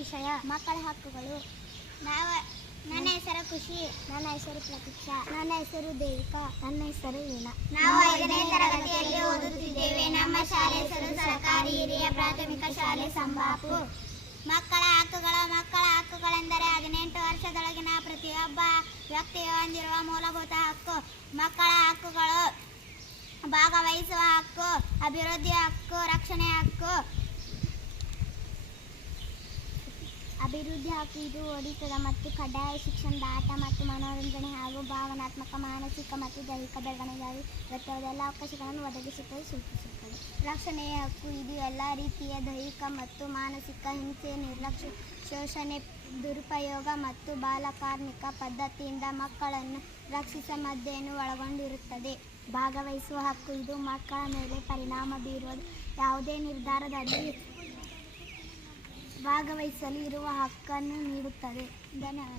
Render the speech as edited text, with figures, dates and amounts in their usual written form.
ವಿಷಯ ಮಕ್ಕಳ ಹಕ್ಕುಗಳು. ನನ್ನ ಹೆಸರು ಖುಷಿ. ನನ್ನ ಹೆಸರು ಪ್ರತೀಕ್ಷಾ. ನನ್ನ ಹೆಸರು ದೇವಿಕಾ. ನನ್ನ ಹೆಸರು ವೀಣಾ. ನಾವು 5ನೇ ತರಗತಿಯಲ್ಲಿ ಓದುತ್ತಿದ್ದೇವೆ. ನಮ್ಮ ಶಾಲೆ ಹೆಸರು ಸರ್ಕಾರಿ ಹಿರಿಯ ಪ್ರಾಥಮಿಕ ಶಾಲೆ ಸಂಬಾಪುರ್. ಮಕ್ಕಳ ಹಕ್ಕುಗಳೆಂದರೆ 18 ವರ್ಷದೊಳಗಿನ ಪ್ರತಿಯೊಬ್ಬ ವ್ಯಕ್ತಿಯು ಹೊಂದಿರುವ ಮೂಲಭೂತ ಹಕ್ಕು. ಮಕ್ಕಳ ಹಕ್ಕುಗಳು ಭಾಗವಹಿಸುವ ಹಕ್ಕು, ಅಭಿವೃದ್ಧಿ ಹಕ್ಕು, ರಕ್ಷಣೆ ಹಕ್ಕು. ಅಭಿವೃದ್ಧಿ ಹಕ್ಕು ಇದು ಓದಿತದ ಮತ್ತು ಕಡ್ಡಾಯ ಶಿಕ್ಷಣದ ಆಟ ಮತ್ತು ಮನೋರಂಜನೆ ಹಾಗೂ ಭಾವನಾತ್ಮಕ, ಮಾನಸಿಕ ಮತ್ತು ದೈಹಿಕ ಬೆಳವಣಿಗೆಗಾಗಿ ಅಗತ್ಯವಾದ ಎಲ್ಲ ಅವಕಾಶಗಳನ್ನು ಒದಗಿಸುತ್ತದೆ, ಸೂಚಿಸುತ್ತದೆ. ರಕ್ಷಣೆಯ ಹಕ್ಕು ಇದು ಎಲ್ಲ ರೀತಿಯ ದೈಹಿಕ ಮತ್ತು ಮಾನಸಿಕ ಹಿಂಸೆ, ನಿರ್ಲಕ್ಷ್ಯ, ಶೋಷಣೆ, ದುರುಪಯೋಗ ಮತ್ತು ಬಾಲಕಾರ್ಮಿಕ ಪದ್ಧತಿಯಿಂದ ಮಕ್ಕಳನ್ನು ರಕ್ಷಿಸುವುದನ್ನು ಒಳಗೊಂಡಿರುತ್ತದೆ. ಭಾಗವಹಿಸುವ ಹಕ್ಕು ಇದು ಮಕ್ಕಳ ಮೇಲೆ ಪರಿಣಾಮ ಬೀರುವ ಯಾವುದೇ ನಿರ್ಧಾರದಲ್ಲಿ ಭಾಗವಹಿಸಲು ಇರುವ ಹಕ್ಕನ್ನು ನೀಡುತ್ತದೆ. ಧನ್ಯವಾದ.